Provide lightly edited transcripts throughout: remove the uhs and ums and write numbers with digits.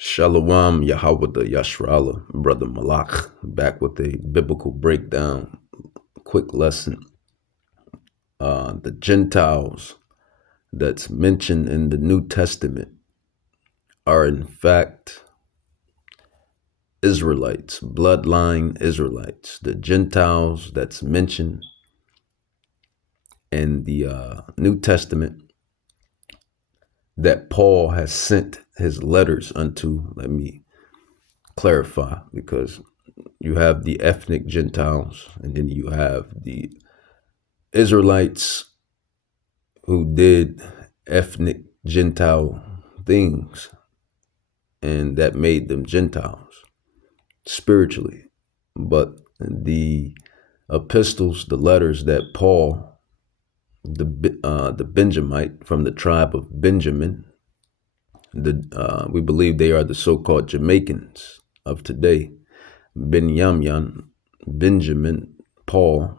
Shalom Yahweh the Yashrala, Brother Malak, back with a biblical breakdown, quick lesson. The Gentiles that's mentioned in the New Testament are in fact Israelites, bloodline Israelites. The Gentiles that's mentioned in the New Testament that Paul has sent his letters unto, let me clarify, because you have the ethnic Gentiles and then you have the Israelites who did ethnic Gentile things, and that made them Gentiles spiritually. But the epistles, the letters that Paul, the Benjamite from the tribe of Benjamin, we believe they are the so-called Jamaicans of today, Benjamin, Paul,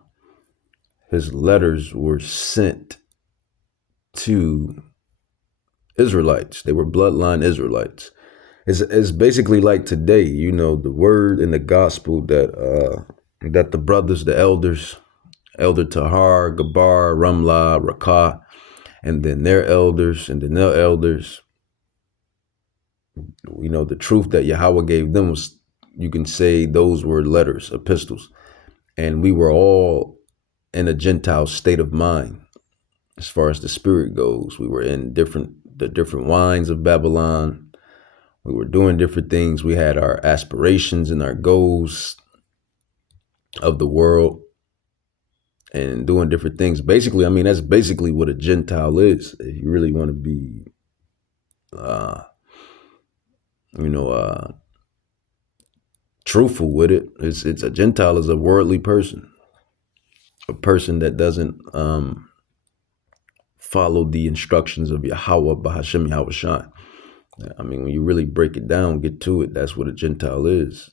his letters were sent to Israelites. They were bloodline Israelites. It's basically like today, you know, the word in the gospel that the brothers, the elders, Elder Tahar, Gabar, Ramla, Rakah, and then their elders, and then their elders, you know, the truth that Yahweh gave them was, you can say those were letters, epistles. And we were all in a Gentile state of mind as far as the spirit goes. We were in the different wines of Babylon. We were doing different things. We had our aspirations and our goals of the world and doing different things. Basically, I mean, that's basically what a Gentile is. If you really want to be, truthful with it, it's a Gentile is a worldly person, a person that doesn't follow the instructions of Yahweh, Bahashem Yahweh Shai. I mean, when you really break it down, get to it, that's what a Gentile is.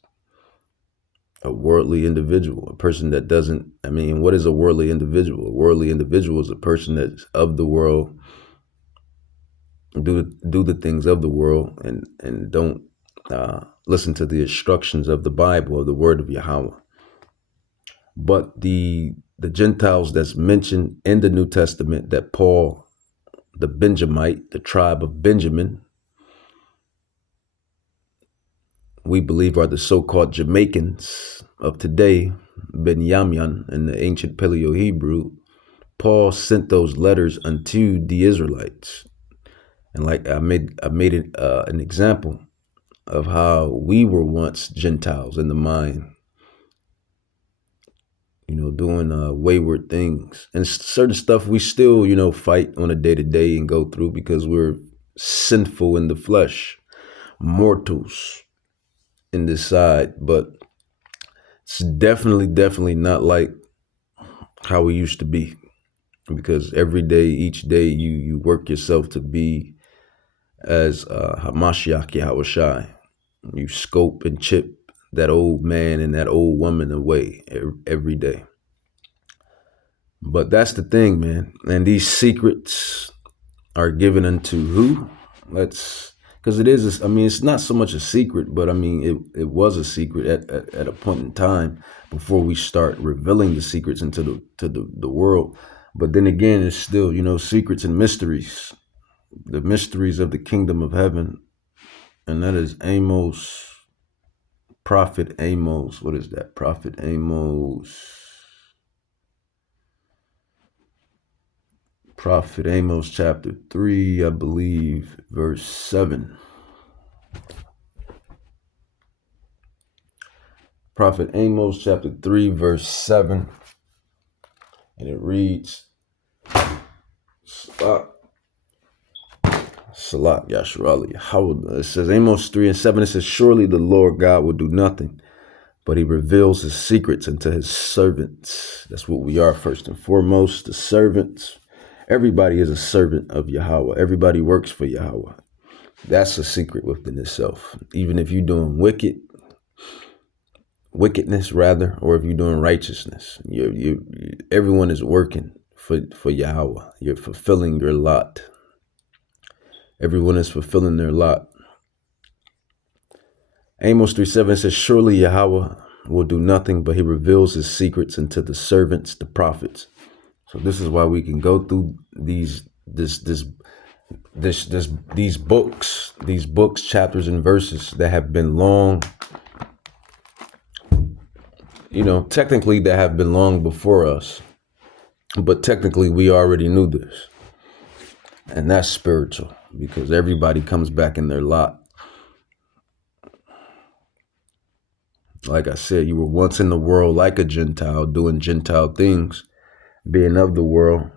A worldly individual, a person that doesn't, I mean, what is a worldly individual? A worldly individual is a person that's of the world, do the things of the world, and don't listen to the instructions of the Bible or the word of Yahweh. But the Gentiles that's mentioned in the New Testament that Paul, the Benjamite, the tribe of Benjamin, we believe are the so-called Jamaicans of today, Benjamin in the ancient Paleo-Hebrew. Paul sent those letters unto the Israelites. And like I made it an example of how we were once Gentiles in the mind, you know, doing wayward things and certain stuff we still, you know, fight on a day-to-day and go through because we're sinful in the flesh, mortals in this side. But it's definitely not like how we used to be, because every day, each day you work yourself to be as Hamashiach Yahweh Shai. You scope and chip that old man and that old woman away every day. But that's the thing, man. And these secrets are given unto who? Because it is, I mean, it's not so much a secret, but I mean, it was a secret at a point in time before we start revealing the secrets into the world. But then again, it's still, you know, secrets and mysteries, the mysteries of the kingdom of heaven. And that is Amos, Prophet Amos. What is that? Prophet Amos chapter 3, I believe, verse 7. Prophet Amos chapter 3, verse 7. And it reads, Salat Yashrali. It says Amos 3 and 7, it says, surely the Lord God will do nothing, but he reveals his secrets unto his servants. That's what we are first and foremost, the servants. Everybody is a servant of Yahweh. Everybody works for Yahweh. That's a secret within itself. Even if you're doing wickedness rather, or if you're doing righteousness, everyone is working for Yahweh. You're fulfilling your lot. Everyone is fulfilling their lot. Amos 3:7 says, surely Yahweh will do nothing, but he reveals his secrets unto the servants, the prophets. So this is why we can go through these books, chapters and verses that have been long, technically that have been long before us, but technically we already knew this. And that's spiritual, because everybody comes back in their lot. Like I said, you were once in the world like a Gentile, doing Gentile things, being of the world,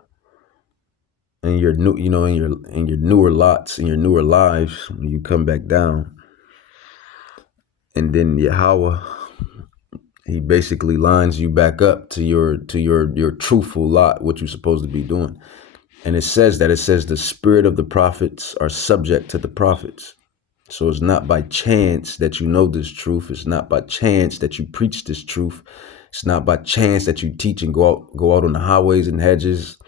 and your new, in your newer lots, in your newer lives, when you come back down. And then Yahweh, he basically lines you back up to your truthful lot, what you're supposed to be doing. And it says the spirit of the prophets are subject to the prophets. So it's not by chance that you know this truth. It's not by chance that you preach this truth. It's not by chance that you teach and go out on the highways and hedges,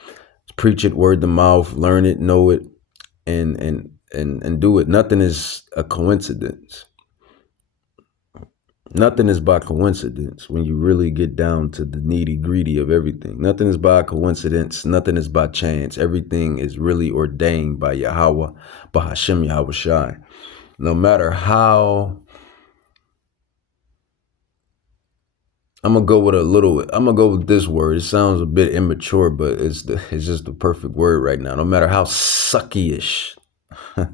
preach it word to mouth, learn it, know it, and do it. Nothing is a coincidence. Nothing is by coincidence when you really get down to the nitty-gritty of everything. Nothing is by coincidence. Nothing is by chance. Everything is really ordained by Yahweh, by Hashem Yahweh Shai. No matter how, I'm gonna go with this word. It sounds a bit immature, but it's just the perfect word right now. No matter how sucky-ish, I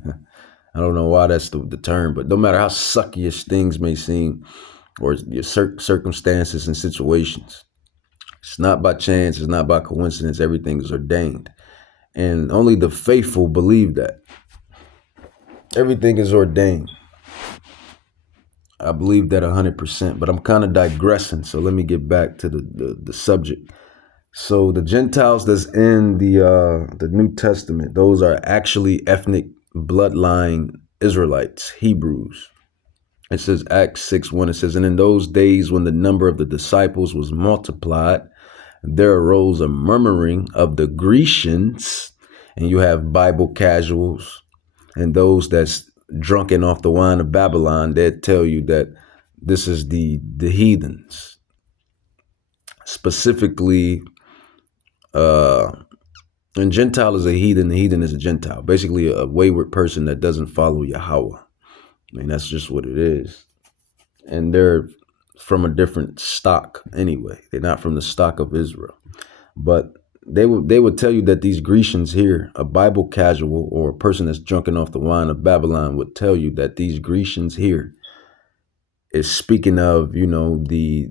don't know why that's the term, but no matter how sucky-ish things may seem, or your circumstances and situations, it's not by chance, it's not by coincidence. Everything is ordained. And only the faithful believe that. Everything is ordained. I believe that 100%, but I'm kind of digressing. So let me get back to the subject. So the Gentiles that's in the New Testament, those are actually ethnic bloodline Israelites, Hebrews. It says Acts 6:1, it says, and in those days when the number of the disciples was multiplied, there arose a murmuring of the Grecians, and you have Bible casuals and those that's drunken off the wine of Babylon. They'd tell you that this is the heathens. Specifically, and Gentile is a heathen. The heathen is a Gentile. Basically, a wayward person that doesn't follow Yahweh. I mean, that's just what it is. And they're from a different stock anyway. They're not from the stock of Israel. But they would tell you that these Grecians here, a Bible casual or a person that's drunken off the wine of Babylon would tell you that these Grecians here is speaking of, the,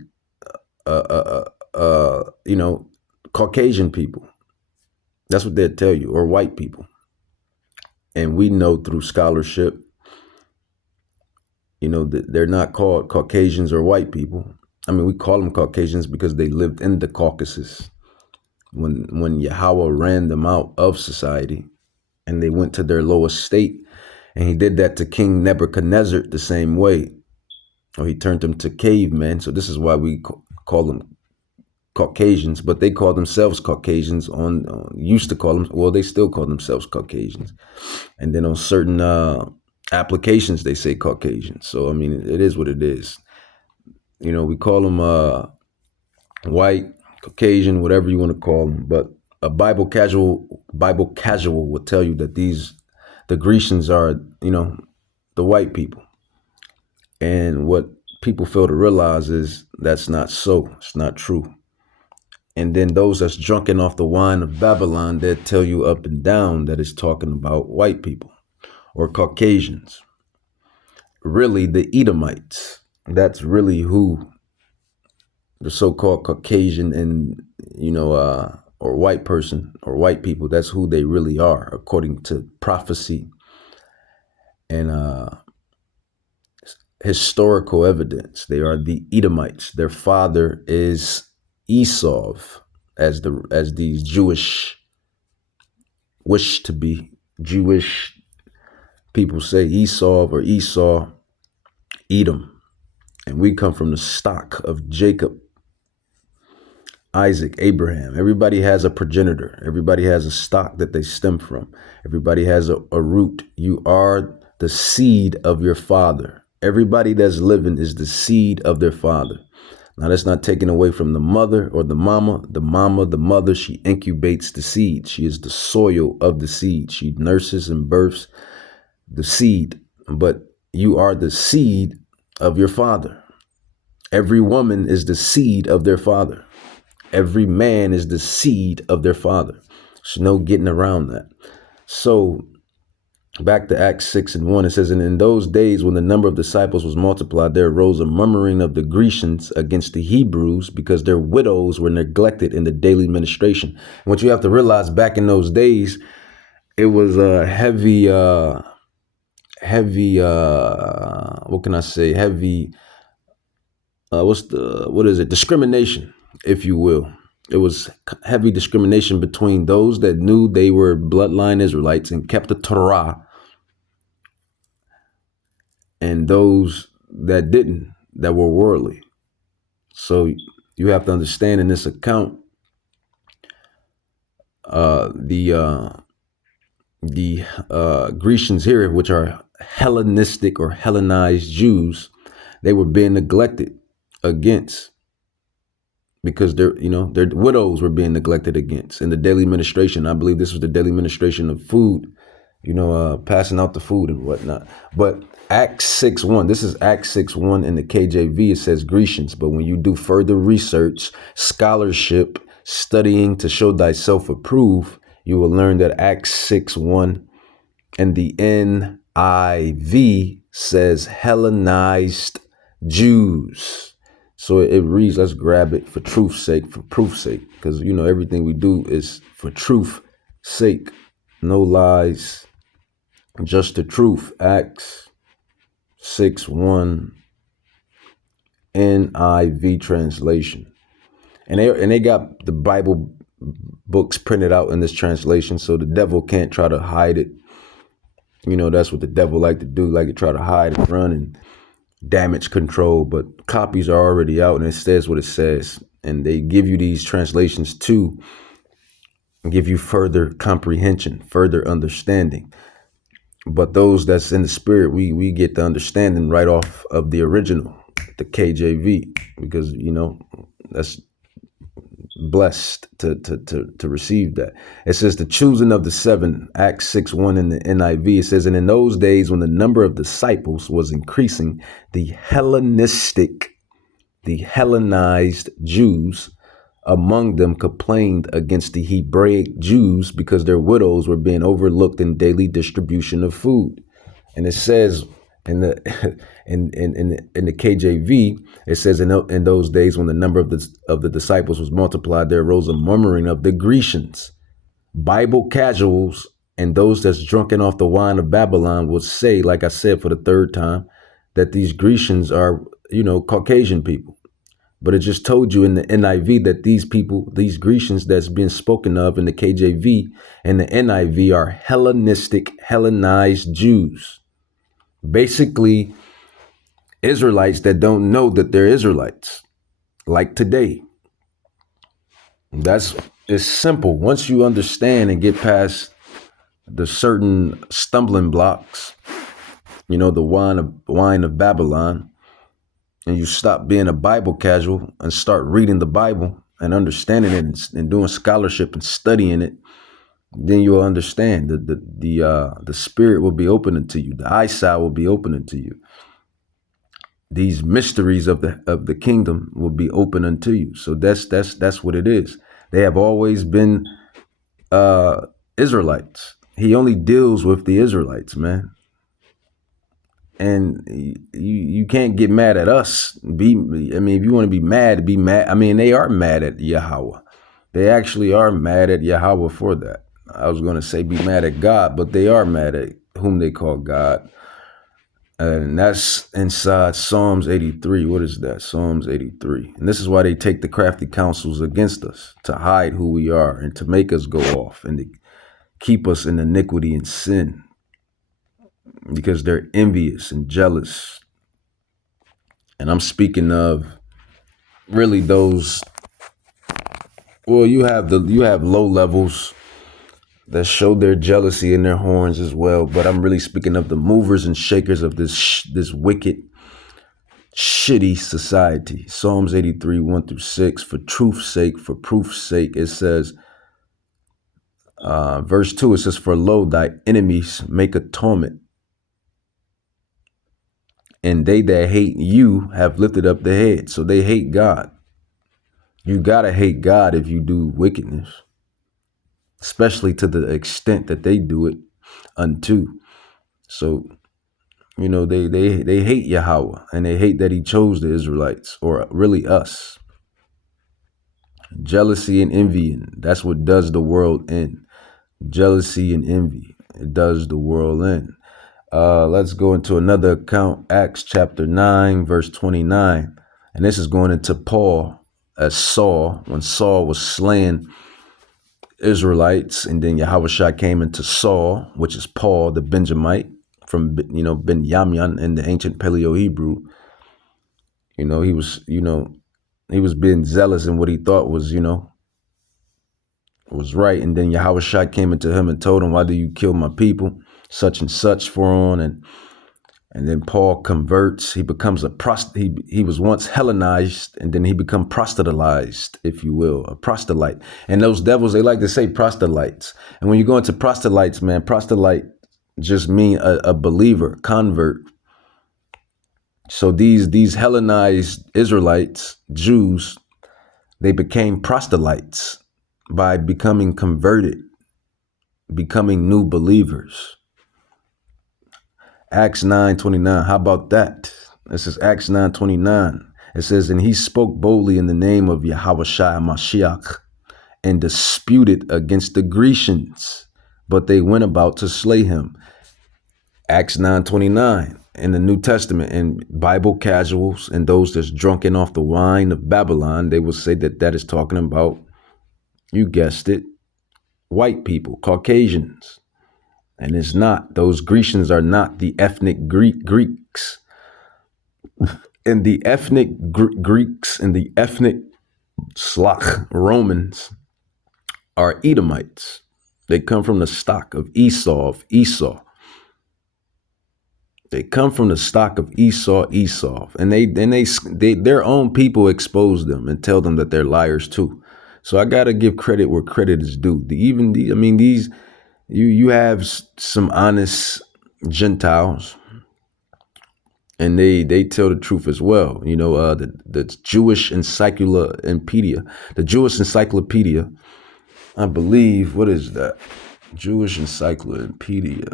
Caucasian people. That's what they'd tell you, or white people. And we know through scholarship, that they're not called Caucasians or white people. I mean, we call them Caucasians because they lived in the Caucasus when Yahweh ran them out of society and they went to their lowest state. And he did that to King Nebuchadnezzar the same way. Or he turned them to cavemen. So this is why we call them Caucasians, but they call themselves Caucasians used to call them, well, they still call themselves Caucasians. And then on certain applications, they say Caucasian. So, I mean, it is what it is. We call them white, Caucasian, whatever you want to call them. But a Bible casual will tell you that the Grecians are, the white people. And what people fail to realize is that's not so. It's not true. And then those that's drunken off the wine of Babylon, they'll tell you up and down that it's talking about white people or Caucasians. Really, the Edomites, that's really who the so-called Caucasian and, or white person or white people, that's who they really are, according to prophecy and historical evidence. They are the Edomites. Their father is Esau, as these Jewish wish to be Jewish people say, Esau or Esau, Edom. And we come from the stock of Jacob, Isaac, Abraham. Everybody has a progenitor. Everybody has a stock that they stem from. Everybody has a root. You are the seed of your father. Everybody that's living is the seed of their father. Now, that's not taken away from the mother or the mama. The mother, she incubates the seed. She is the soil of the seed. She nurses and births the seed. But you are the seed of your father. Every woman is the seed of their father. Every man is the seed of their father. There's no getting around that. So back to Acts 6:1, it says, and in those days when the number of disciples was multiplied, there arose a murmuring of the Grecians against the Hebrews because their widows were neglected in the daily ministration. And what you have to realize, back in those days, it was a heavy, what can I say? Heavy, discrimination, if you will. It was heavy discrimination between those that knew they were bloodline Israelites and kept the Torah, and those that didn't, that were worldly. So you have to understand in this account, the Grecians here, which are Hellenistic or Hellenized Jews, they were being neglected against, because their widows were being neglected against in the daily ministration. I believe this was the daily ministration of food, passing out the food and whatnot. But Acts 6:1, this is Acts 6:1 in the KJV. It says Grecians, but when you do further research, scholarship, studying to show thyself approved, you will learn that Acts 6:1 and the NIV says Hellenized Jews. So it reads, let's grab it for truth's sake, for proof's sake, because everything we do is for truth's sake. No lies, just the truth. Acts 6:1 NIV translation. And they got the Bible books printed out in this translation, so the devil can't try to hide it. That's what the devil like to do, like to try to hide and run and damage control. But copies are already out, and it says what it says. And they give you these translations to give you further comprehension, further understanding. But those that's in the spirit, we get the understanding right off of the original, the KJV, because that's blessed to receive that. It says the choosing of the seven, Acts 6:1 in the NIV. It says, and in those days when the number of disciples was increasing, the Hellenized Jews among them complained against the Hebraic Jews because their widows were being overlooked in daily distribution of food. And it says in the in the KJV, it says in those days when the number of the disciples was multiplied, there arose a murmuring of the Grecians. Bible casuals and those that's drunken off the wine of Babylon would say, like I said for the third time, that these Grecians are Caucasian people. But it just told you in the NIV that these people, these Grecians that's being spoken of in the KJV and the NIV, are Hellenistic, Hellenized Jews. Basically, Israelites that don't know that they're Israelites, like today. It's simple. Once you understand and get past the certain stumbling blocks, the wine of Babylon, and you stop being a Bible casual and start reading the Bible and understanding it and doing scholarship and studying it, then you'll understand. The spirit will be opening to you. The eyesight will be opening to you. These mysteries of the kingdom will be open unto you. So that's what it is. They have always been Israelites. He only deals with the Israelites, man. And you can't get mad at us. If you want to be mad, be mad. They are mad at Yahweh. They actually are mad at Yahweh for that. I was going to say be mad at God, but they are mad at whom they call God. And that's inside Psalms 83. What is that? Psalms 83. And this is why they take the crafty counsels against us, to hide who we are and to make us go off and to keep us in iniquity and sin, because they're envious and jealous. And I'm speaking of really those, well, you have low levels that showed their jealousy in their horns as well. But I'm really speaking of the movers and shakers of this wicked, shitty society. Psalms 83, 1-6. For truth's sake, for proof's sake, it says, verse 2, it says, for lo, thy enemies make a torment, and they that hate you have lifted up their head. So they hate God. You gotta hate God if you do wickedness, especially to the extent that they do it unto. So, you know, they hate Yahweh, and they hate that he chose the Israelites, or really us. Jealousy and envy, and that's what does the world in. Jealousy and envy, it does the world in. Let's go into another account, Acts chapter 9, verse 29. And this is going into Paul as Saul, when Saul was slaying Israelites, and then Yahushua came into Saul, which is Paul, the Benjamite, from, you know, Ben Yamyan in the ancient Paleo Hebrew. You know, he was being zealous in what he thought was, you know, was right. And then Yahushua came into him and told him, why do you kill my people? Such and such for on. And then Paul converts. He becomes he was once Hellenized, and then he become proselytized, if you will, a proselyte. And those devils, they like to say proselytes. And when you go into proselytes, man, proselyte just mean a believer, convert. So these Hellenized Israelites, Jews, they became proselytes by becoming converted, becoming new believers. Acts 9:29. How about that? This is Acts 9:29. It says, and he spoke boldly in the name of Yahushua Mashiach and disputed against the Grecians, but they went about to slay him. Acts 9:29 in the New Testament, and Bible casuals and those that's drunken off the wine of Babylon, they will say that that is talking about, you guessed it, white people, Caucasians. And it's not. Those Grecians are not the ethnic Greeks. And the ethnic Greeks and the ethnic Slach Romans are Edomites. They come from the stock of Esau, They come from the stock of Esau. And they their own people expose them and tell them that they're liars too. So I gotta give credit where credit is due. You have some honest Gentiles, and they tell the truth as well. You know, the Jewish Encyclopedia, I believe, what is that? Jewish Encyclopedia.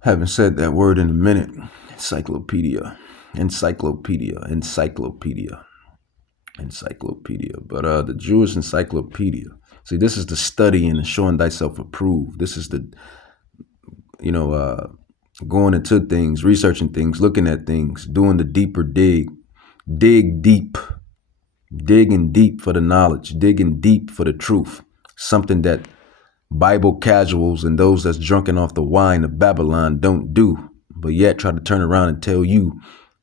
Haven't said that word in a minute. Encyclopedia. But the Jewish Encyclopedia. See, this is the study and showing thyself approved. This is the, going into things, researching things, looking at things, doing the deeper dig deep, digging deep for the knowledge, digging deep for the truth. Something that Bible casuals and those that's drunken off the wine of Babylon don't do, but yet try to turn around and tell you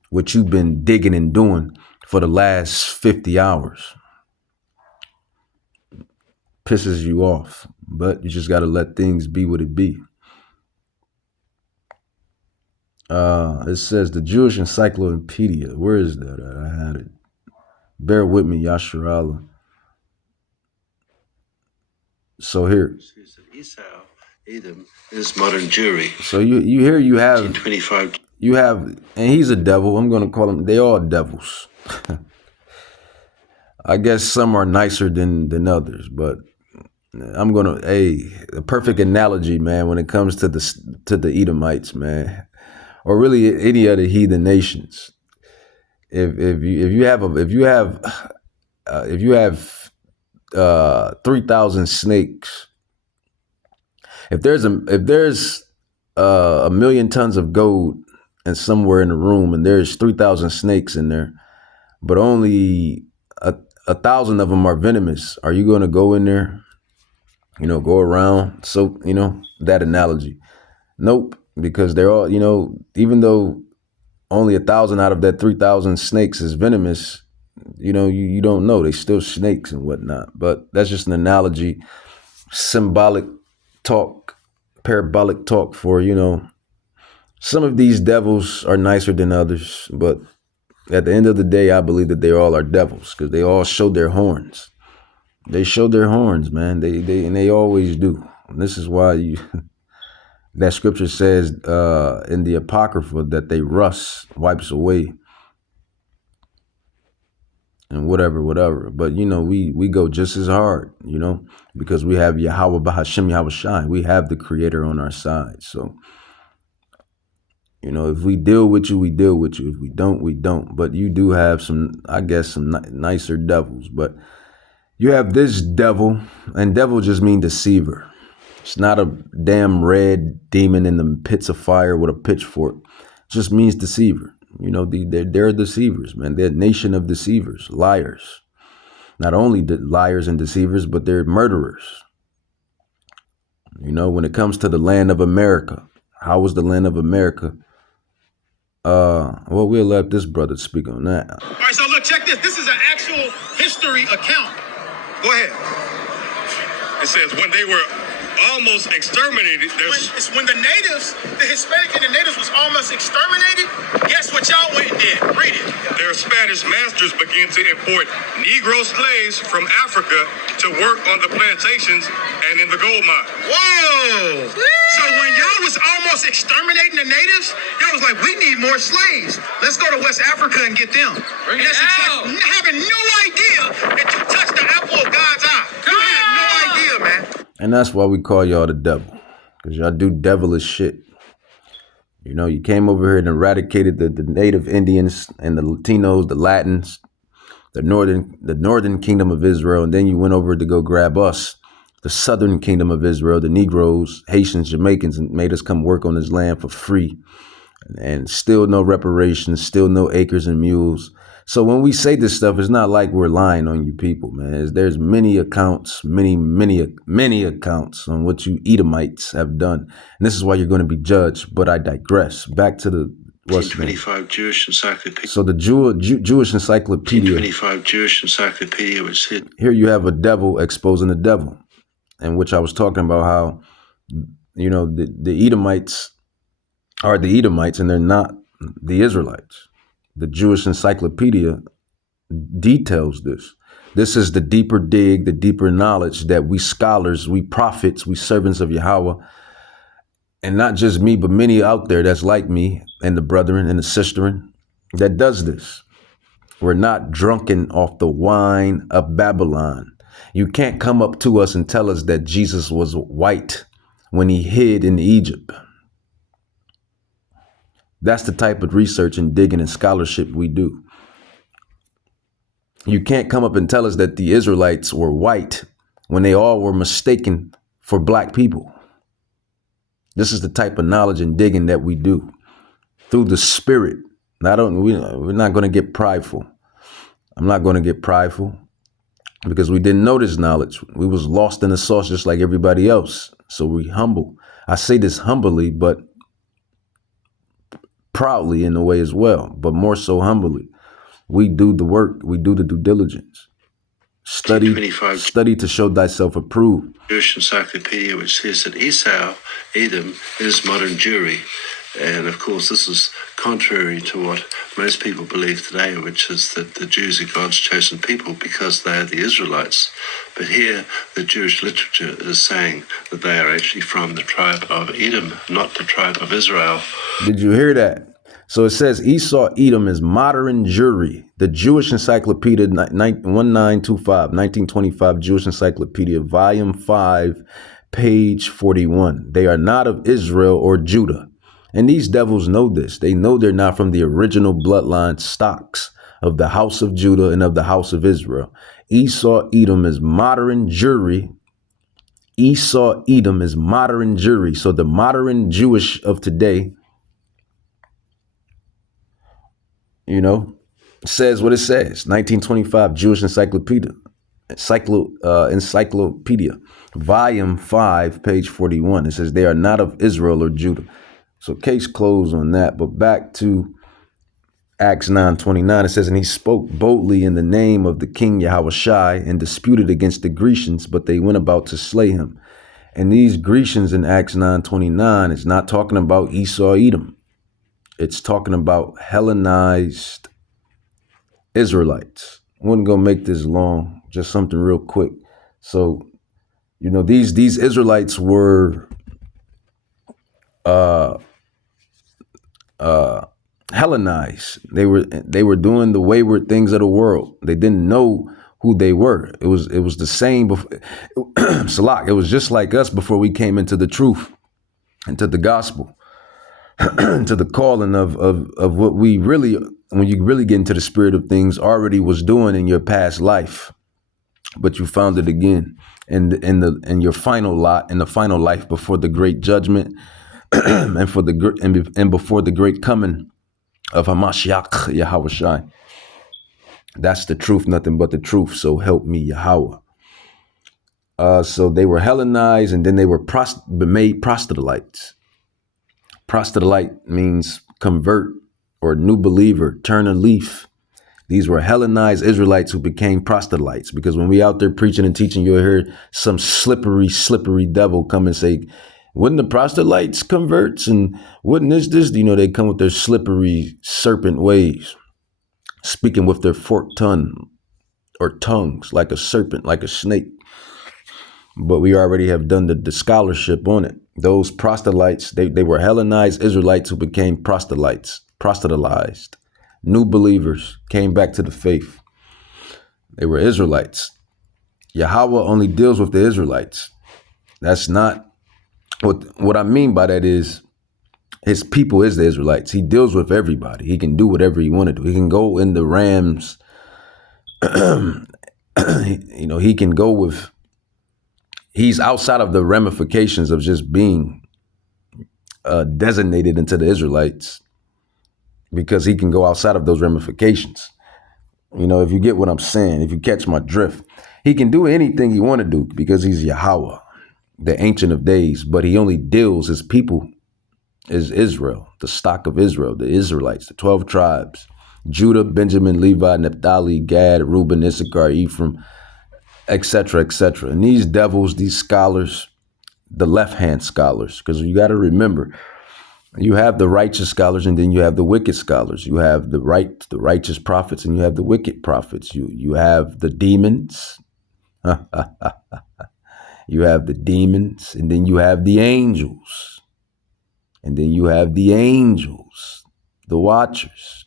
what you've been digging and doing for the last 50 hours. Pisses you off, but you just got to let things be what it be. It says the Jewish Encyclopedia. Where is that? I had it. Bear with me, Yasharallah. So here. Edom is modern Jewry. So you have, and he's a devil. I'm going to call him, they all devils. I guess some are nicer than others, but I'm going to, a perfect analogy, man, when it comes to the Edomites, man, or really any other heathen nations. If you have 3,000 snakes, if there's a million tons of gold and somewhere in the room, and there's 3,000 snakes in there, but only 1,000 of them are venomous, are you going to go in there, go around? So, that analogy. Nope, because they're all, even though only 1,000 out of that 3,000 snakes is venomous, you don't know. They still snakes and whatnot. But that's just an analogy, symbolic talk, parabolic talk for, some of these devils are nicer than others. But at the end of the day, I believe that they all are devils because they all show their horns. They show their horns, man. They always do. And this is why that scripture says in the Apocrypha that they rust, wipes away, and whatever. But we go just as hard, because we have Yahweh Bahashem Yahweh Shai. We have the Creator on our side. So, if we deal with you, we deal with you. If we don't, we don't. But you do have some, I guess, some nicer devils. But you have this devil, and devil just mean deceiver. It's not a damn red demon in the pits of fire with a pitchfork. It just means deceiver. They're deceivers, man. They're a nation of deceivers, liars. Not only liars and deceivers, but they're murderers. When it comes to the land of America, how was the land of America? Well, we'll let this brother speak on that. All right, so look, check this. This is an actual history account. Go ahead. It says when they were almost exterminated. When the natives, the Hispanic and the natives was almost exterminated, guess what y'all went and did? Read it. Their Spanish masters began to import Negro slaves from Africa to work on the plantations and in the gold mine. Whoa! So when y'all was almost exterminating the natives, y'all was like, we need more slaves. Let's go to West Africa and get them. Bring it out. Having no idea that you touched the apple of God's eye. You had no idea, man. And that's why we call y'all the devil, because y'all do devilish shit. You came over here and eradicated the native Indians and the Latinos, the Latins, the northern kingdom of Israel, and then you went over to go grab us, the southern kingdom of Israel, the Negroes, Haitians, Jamaicans, and made us come work on this land for free. And still no reparations, still no acres and mules. So when we say this stuff, it's not like we're lying on you people, man. There's many accounts, many accounts on what you Edomites have done. And this is why you're going to be judged. But I digress. Back to the... 1925 Jewish Encyclopedia. So the Jewish Encyclopedia. 1925 Jewish Encyclopedia, which hit. Here you have a devil exposing the devil. And which I was talking about how, the Edomites are the Edomites and they're not the Israelites. The Jewish Encyclopedia details this. This is the deeper dig, the deeper knowledge that we scholars, we prophets, we servants of Yahweh, and not just me, but many out there that's like me and the brethren and the sisterin that does this. We're not drunken off the wine of Babylon. You can't come up to us and tell us that Jesus was white when he hid in Egypt. That's the type of research and digging and scholarship we do. You can't come up and tell us that the Israelites were white when they all were mistaken for black people. This is the type of knowledge and digging that we do through the spirit. We're not going to get prideful. I'm not going to get prideful because we didn't know this knowledge. We was lost in the sauce just like everybody else. So we humble. I say this humbly, but proudly in a way as well, but more so humbly. We do the work. We do the due diligence. Study to show thyself approved. Jewish Encyclopedia, which says that Esau, Edom, is modern Jewry. And of course, this is contrary to what most people believe today, which is that the Jews are God's chosen people because they are the Israelites. But here, the Jewish literature is saying that they are actually from the tribe of Edom, not the tribe of Israel. Did you hear that? So it says Esau, Edom is modern Jewry. The Jewish Encyclopedia 1925 Jewish Encyclopedia, Volume 5, page 41. They are not of Israel or Judah. And these devils know this. They know they're not from the original bloodline stocks of the house of Judah and of the house of Israel. Esau, Edom is modern Jewry. Esau, Edom is modern Jewry. So the modern Jewish of today, says what it says. 1925 Jewish Encyclopedia, Encyclopedia, Volume 5, page 41. It says they are not of Israel or Judah. So case closed on that. But back to Acts 9:29, it says, and he spoke boldly in the name of the king Yahushai and disputed against the Grecians, but they went about to slay him. And these Grecians in Acts 9:29 is not talking about Esau, Edom. It's talking about Hellenized Israelites. I wasn't gonna make this long, just something real quick. So, you know, these Israelites were Hellenized. They were doing the wayward things of the world. They didn't know who they were. It was the same before Salak. It was just like us before we came into the truth, into the gospel, into the calling of what we really, when you really get into the spirit of things, already was doing in your past life, but you found it again in your final lot, in the final life before the great judgment, and for the and before the great coming of Hamashiach Yahushai. That's the truth, nothing but the truth. So help me, Yahweh. So they were Hellenized, and then they were made proselytes. Proselyte means convert or new believer, turn a leaf. These were Hellenized Israelites who became proselytes, because when we out there preaching and teaching, you'll hear some slippery devil come and say, wouldn't the proselytes converts? And wouldn't this? You know, they come with their slippery serpent ways, speaking with their forked tongue or tongues like a serpent, like a snake. But we already have done the scholarship on it. Those proselytes, they were Hellenized Israelites who became proselytized. New believers came back to the faith. They were Israelites. Yahweh only deals with the Israelites. That's not what I mean by that is his people is the Israelites. He deals with everybody. He can do whatever he want to do. He can go in the rams. You know, he can go with, he's outside of the ramifications of just being designated into the Israelites, because he can go outside of those ramifications. You know, if you get what I'm saying, if you catch my drift, he can do anything he want to do because he's Yahweh, the Ancient of Days, but he only deals, his people is Israel, the stock of Israel, the Israelites, the 12 tribes, Judah, Benjamin, Levi, Naphtali, Gad, Reuben, Issachar, Ephraim, etc., etc. And these devils, these scholars, the left-hand scholars, because you got to remember, you have the righteous scholars and then you have the wicked scholars. You have the righteous prophets and you have the wicked prophets. You have the demons. You have the demons, and then you have the angels. And then you have the angels, the watchers.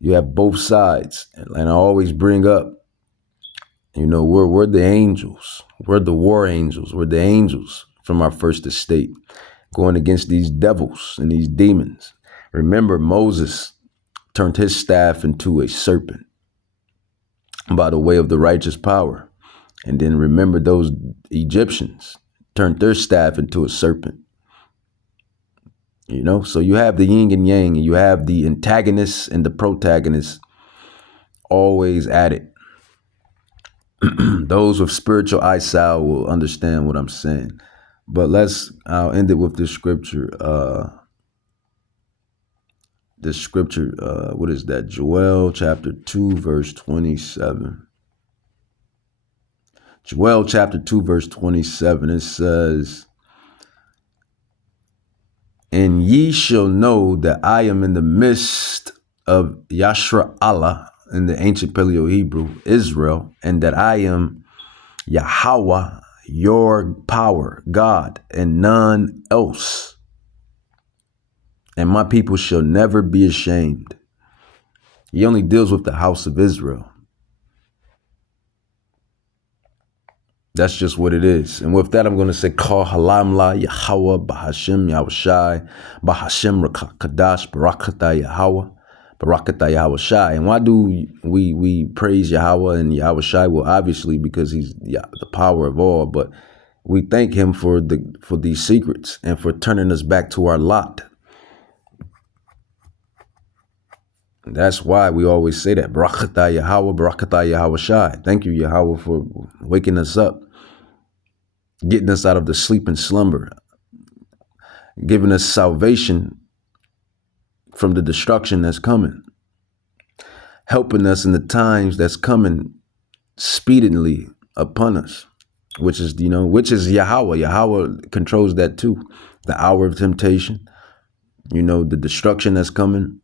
You have both sides. And I always bring up, you know, we're the angels. We're the war angels. We're the angels from our first estate, going against these devils and these demons. Remember, Moses turned his staff into a serpent by the way of the righteous power. And then remember, those Egyptians turned their staff into a serpent. You know, so you have the yin and yang, and you have the antagonists and the protagonists always at it. Those with spiritual eyesight will understand what I'm saying. But I'll end it with this scripture. What is that? Joel chapter 2, verse 27. Joel chapter 2, verse 27, it says, and ye shall know that I am in the midst of Yashra Allah, in the ancient Paleo-Hebrew, Israel, and that I am Yahweh, your power, God, and none else. And my people shall never be ashamed. He only deals with the house of Israel. That's just what it is. And with that, I'm going to say, Kal Halamla Yahweh Bahashim Yahushai Bahashim Rakadash Barakata Yahweh Barakata Yahushai. And why do we praise Yahweh and Yahushai? Well, obviously because he's the power of all, but we thank him for these secrets and for turning us back to our lot. And that's why we always say that. Barakata Yahweh, Barakata Yahushai. Thank you, Yahweh, for waking us up, getting us out of the sleep and slumber, giving us salvation from the destruction that's coming. helping us in the times that's coming speedily upon us, which is, which is Yahweh. Yahweh controls that too. The hour of temptation, the destruction that's coming,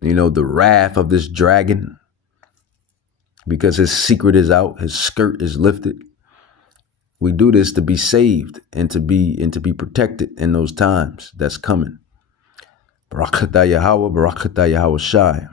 the wrath of this dragon, because his secret is out, his skirt is lifted. We do this to be saved and to be protected in those times that's coming. Barakatah Yahweh, Barakatah Yahweh Shai.